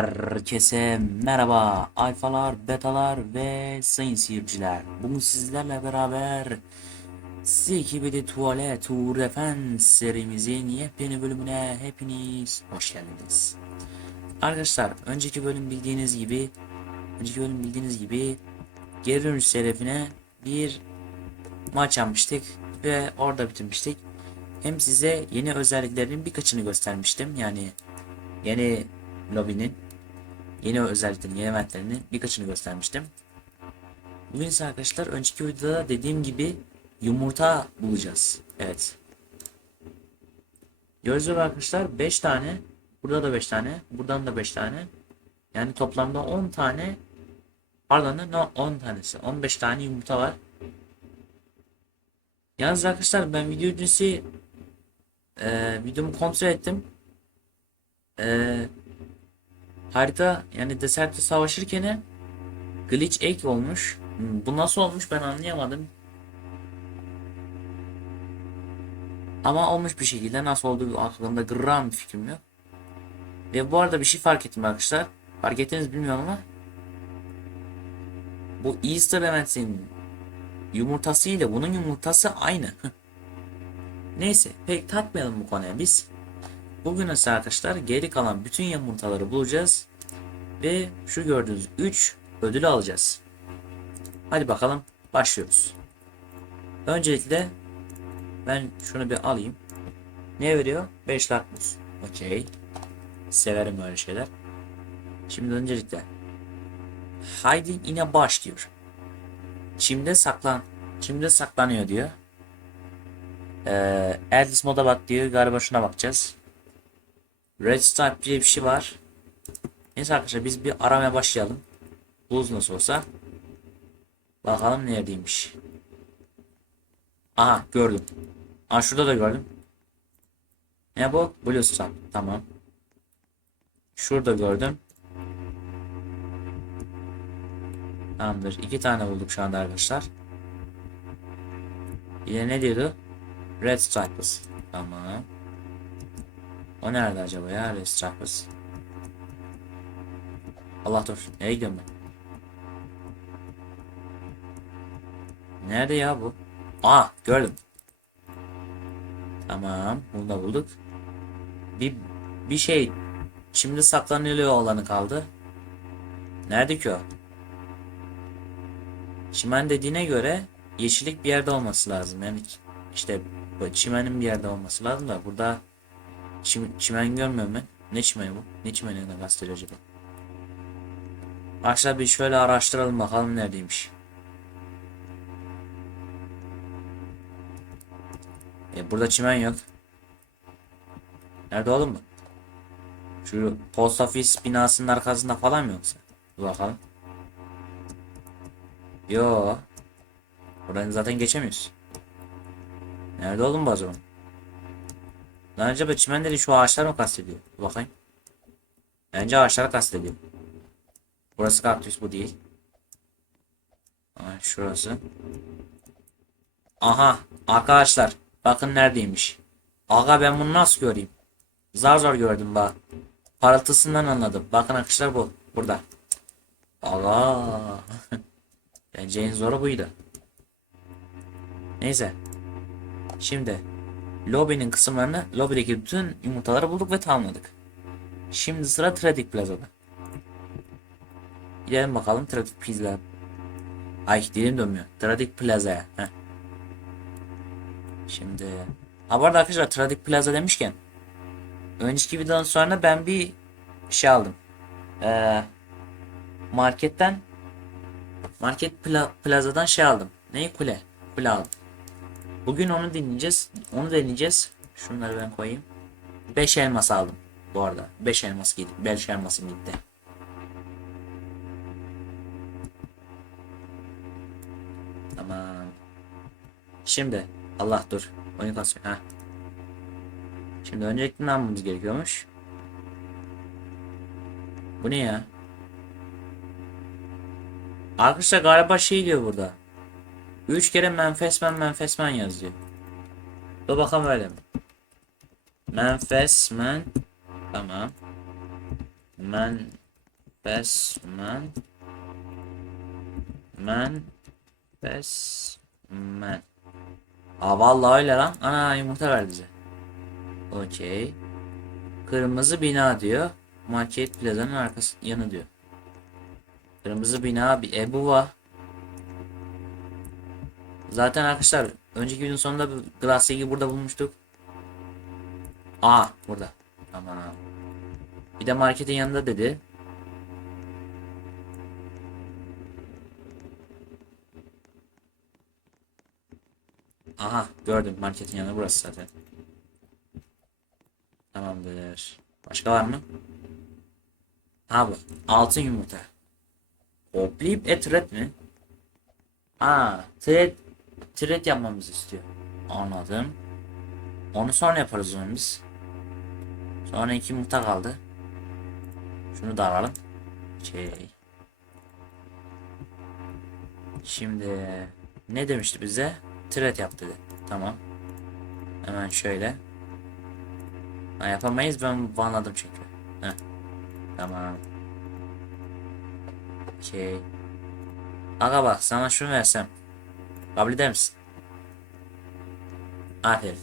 Herkese merhaba alfalar, betalar ve sayın seyirciler. Bugün sizlerle beraber Sikibidi Tuvalet Uğrefen serimizin yepyeni bölümüne hepiniz hoş geldiniz. Arkadaşlar önceki bölüm bildiğiniz gibi önceki bölüm bildiğiniz gibi geri dönüş şerefine bir maç yapmıştık ve orada bitirmiştik. Hem size yeni özelliklerinin birkaçını göstermiştim. Yani yeni lobinin yeni özelliklerini, yeni eventlerini birkaçını göstermiştim. Bugün ise arkadaşlar önceki videoda dediğim gibi yumurta bulacağız. Evet. Gördüğünüz gibi arkadaşlar 5 tane, burada da 5 tane, buradan da 5 tane. Yani toplamda 10 tane pardon no 10 tanesi 15 tane yumurta var. Yalnız arkadaşlar ben video öncesi e, videomu kontrol ettim. Eee harita yani deserte savaşırken glitch egg olmuş. Bu nasıl olmuş ben anlayamadım. Ama olmuş bir şekilde nasıl olduğu aklımda gram bir fikrim yok. Ve bu arada bir şey fark ettim arkadaşlar. Fark ettiniz bilmiyorum ama bu Easter Events'in yumurtası ile bunun yumurtası aynı. Neyse pek takmayalım bu konuya biz. Bugün ise arkadaşlar geri kalan bütün yumurtaları bulacağız. Ve şu gördüğünüz 3 ödülü alacağız. Hadi bakalım başlıyoruz. Öncelikle ben şunu bir alayım. Ne veriyor? 5 lakmus. Okey. Severim böyle şeyler. Şimdi öncelikle Hiding in a bush diyor. Çimde saklan. Çimde saklanıyor diyor. Ee, Eldis moda bak diyor. Galiba şuna bakacağız. Red Stripe diye bir şey var. Neyse arkadaşlar biz bir aramaya başlayalım. Buz nasıl olsa. Bakalım neredeymiş. Aha gördüm. Aa şurada da gördüm. Ne bu? Blue Stripe. Tamam. Şurada gördüm. Tamamdır. İki tane bulduk şu anda arkadaşlar. Yine ne diyordu? Red Stripes. Tamam. O nerede acaba ya Red Stripes? Allah dur. Nereye gidiyorum ben? Nerede ya bu? Aa gördüm. Tamam. Bunu da bulduk. Bir, bir şey şimdi saklanıyor olanı kaldı. Nerede ki o? Çimen dediğine göre yeşillik bir yerde olması lazım. Yani işte çimenin bir yerde olması lazım da burada çim, çimen görmüyorum ben. Ne çimeni bu? Ne çimeni ne gösteriyor acaba? Arkadaşlar bir şöyle araştıralım bakalım neredeymiş. E, burada çimen yok. Nerede oğlum bu? Şu post office binasının arkasında falan mı yoksa? Dur bakalım. Yo. Buradan zaten geçemiyoruz. Nerede oğlum bu o? Lan acaba çimen şu ağaçlar mı kastediyor? Bakayım. Bence ağaçları kastediyor. Burası kaktüs bu değil. Şurası. Aha arkadaşlar bakın neredeymiş. Aga ben bunu nasıl göreyim? Zar zor gördüm bak. Parıltısından anladım. Bakın arkadaşlar bu. Burada. Aga. Bence en zoru buydu. Neyse. Şimdi lobinin kısımlarını lobideki bütün yumurtaları bulduk ve tamamladık. Şimdi sıra Trading Plaza'da. Gidelim bakalım Trading Plaza. Ay dilim dönmüyor. Trading Plaza'ya. Şimdi. Ha bu arada arkadaşlar Trading Plaza demişken. Önceki videodan sonra ben bir şey aldım. Ee, marketten Market pla Plaza'dan şey aldım. Neyi kule? Kule aldım. Bugün onu dinleyeceğiz. Onu deneyeceğiz. Şunları ben koyayım. 5 elmas aldım. Bu arada. 5 elmas gitti. 5 elmasım gitti. Tamam. Şimdi Allah dur. Oyun kasıyor. Ha. Şimdi öncelikle ne yapmamız gerekiyormuş? Bu ne ya? Arkadaşlar galiba şey diyor burada. 3 kere menfesmen menfesmen yazıyor. Dur bakalım öyle mi? Menfesmen Tamam. Men Besmen. Men. Besmen. Aa vallahi öyle lan. Ana yumurta verdi bize. Okey. Kırmızı bina diyor. Market plazanın arkası yanı diyor. Kırmızı bina bir Ebu var. Zaten arkadaşlar önceki videonun sonunda Glacier'i burada bulmuştuk. Aa burada. Tamam. Bir de marketin yanında dedi. Aha gördüm marketin yanı burası zaten. Tamamdır. Başka var mı? Ha bu. Altın yumurta. Hoplayıp et red mi? Aa, thread, thread yapmamızı istiyor. Anladım. Onu sonra yaparız o zaman biz. Sonra iki yumurta kaldı. Şunu da alalım. Şey. Şimdi ne demişti bize? Thread yap dedi. Tamam. Hemen şöyle. Ha, yapamayız ben banladım çünkü. Heh. Tamam. Okey. Aga bak sana şunu versem. Kabul eder misin? Aferin.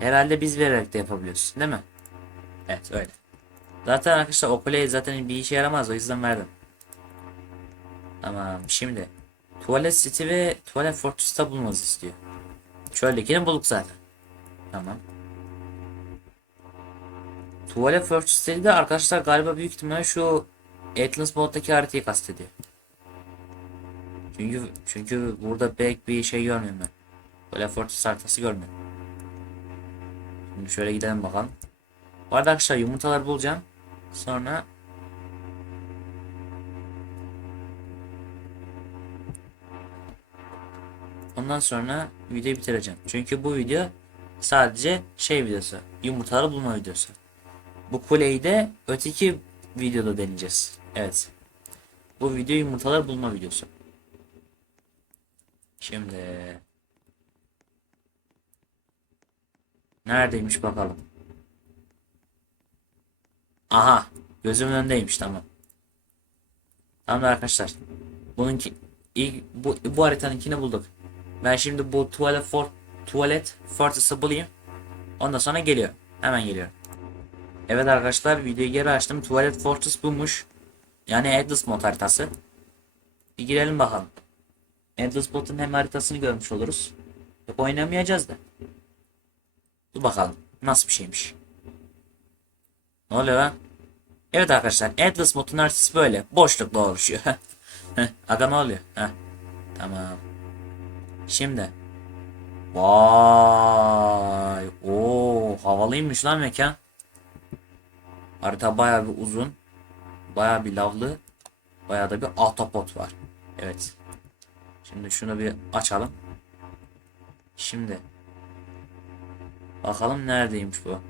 Herhalde biz vererek de yapabiliyoruz değil mi? Evet öyle. Zaten arkadaşlar o play zaten bir işe yaramaz o yüzden verdim. Tamam şimdi. Tuvalet seti ve tuvalet fortress'ta bulmamızı istiyor. Şöylekini bulduk zaten. Tamam. Tuvalet fortress'te de arkadaşlar galiba büyük ihtimalle şu Atlas moddaki haritayı kastediyor. Çünkü çünkü burada pek bir şey görmüyorum ben. Tuvalet fortress haritası görmüyorum. Şimdi şöyle gidelim bakalım. Bu arada arkadaşlar yumurtalar bulacağım. Sonra Ondan sonra videoyu bitireceğim. Çünkü bu video sadece şey videosu. Yumurtaları bulma videosu. Bu kuleyi de öteki videoda deneyeceğiz. Evet. Bu video yumurtalar bulma videosu. Şimdi Neredeymiş bakalım. Aha. Gözümün önündeymiş tamam. Tamam arkadaşlar. Bununki ilk bu, bu haritanınkini bulduk. Ben şimdi bu tuvalet for tuvalet fortress'ı bulayım. Ondan sonra geliyor. Hemen geliyor. Evet arkadaşlar videoyu geri açtım. Tuvalet fortress bulmuş. Yani Atlas mod haritası. Bir girelim bakalım. Modun hem haritasını görmüş oluruz. Yok oynamayacağız da. Dur bakalım. Nasıl bir şeymiş. Ne oluyor lan? Evet arkadaşlar Atlas modun haritası böyle. Boşlukla oluşuyor. Ne oluyor? Heh. Tamam. Şimdi. Vay. Oo, havalıymış lan mekan. Harita bayağı bir uzun. Bayağı bir lavlı. Bayağı da bir ahtapot var. Evet. Şimdi şunu bir açalım. Şimdi. Bakalım neredeymiş bu.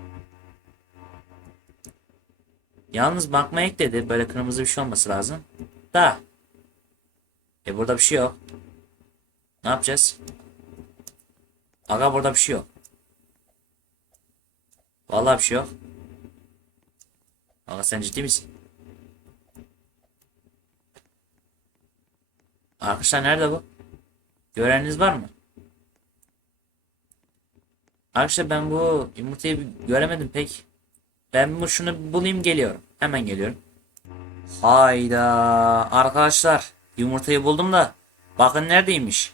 Yalnız bakma ek dedi. Böyle kırmızı bir şey olması lazım. Da. E burada bir şey yok. Ne yapacağız? Aga burada bir şey yok. Vallahi bir şey yok. Aga sen ciddi misin? Arkadaşlar nerede bu? Göreniniz var mı? Arkadaşlar ben bu yumurtayı göremedim pek. Ben bu şunu bulayım geliyorum. Hemen geliyorum. Hayda arkadaşlar yumurtayı buldum da bakın neredeymiş.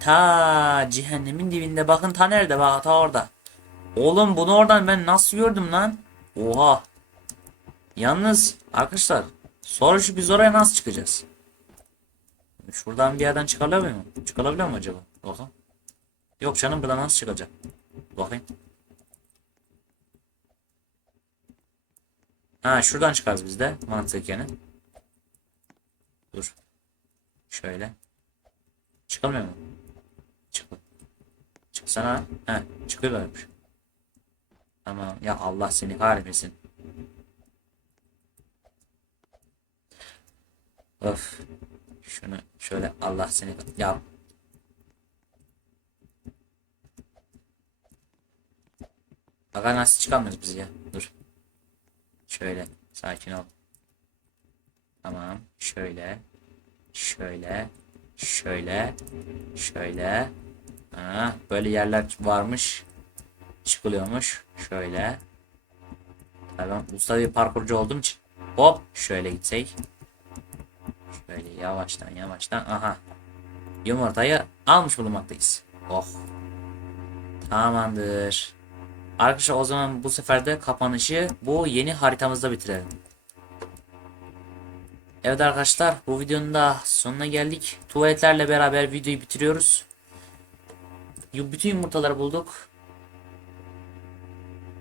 Ta cehennemin dibinde bakın ta nerede bak ta orada. Oğlum bunu oradan ben nasıl gördüm lan? Oha. Yalnız arkadaşlar soru şu biz oraya nasıl çıkacağız? Şuradan bir yerden çıkarılabiliyor mu? Çıkarılabiliyor mu acaba? Bakalım. Yok canım buradan nasıl çıkacak? Bakayım. Ha şuradan çıkarız biz de mantıken. Dur. Şöyle. Çıkamıyor mu? Çık. Çıksana. He çıkıyorlarmış. Tamam ya Allah seni kahretmesin. Öf. Şunu şöyle Allah seni ya Aga nasıl çıkamıyoruz biz ya? Dur. Şöyle. Sakin ol. Tamam. Şöyle. Şöyle. Şöyle. Şöyle. Ha, böyle yerler varmış. Çıkılıyormuş. Şöyle. Tamam. Usta bir parkurcu olduğum için. Hop. Şöyle gitsek. Şöyle yavaştan yavaştan. Aha. Yumurtayı almış bulunmaktayız. Oh. Tamamdır. Arkadaşlar o zaman bu sefer de kapanışı bu yeni haritamızda bitirelim. Evet arkadaşlar bu videonun da sonuna geldik. Tuvaletlerle beraber videoyu bitiriyoruz. Bütün yumurtaları bulduk.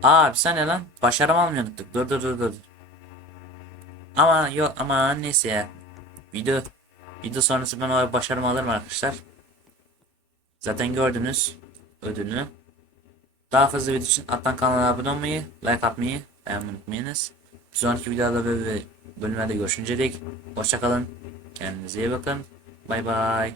Aa bir saniye lan. Başarım almıyorduk. Dur dur dur dur. Ama yok ama neyse ya. Video video sonrası ben o başarımı alırım arkadaşlar. Zaten gördünüz ödülünü. Daha fazla video için Atlan kanalına abone olmayı, like atmayı beğenmeyi unutmayınız. Sonraki videoda ve bölümlerde görüşünceye dek hoşçakalın. Kendinize iyi bakın. Bay bay.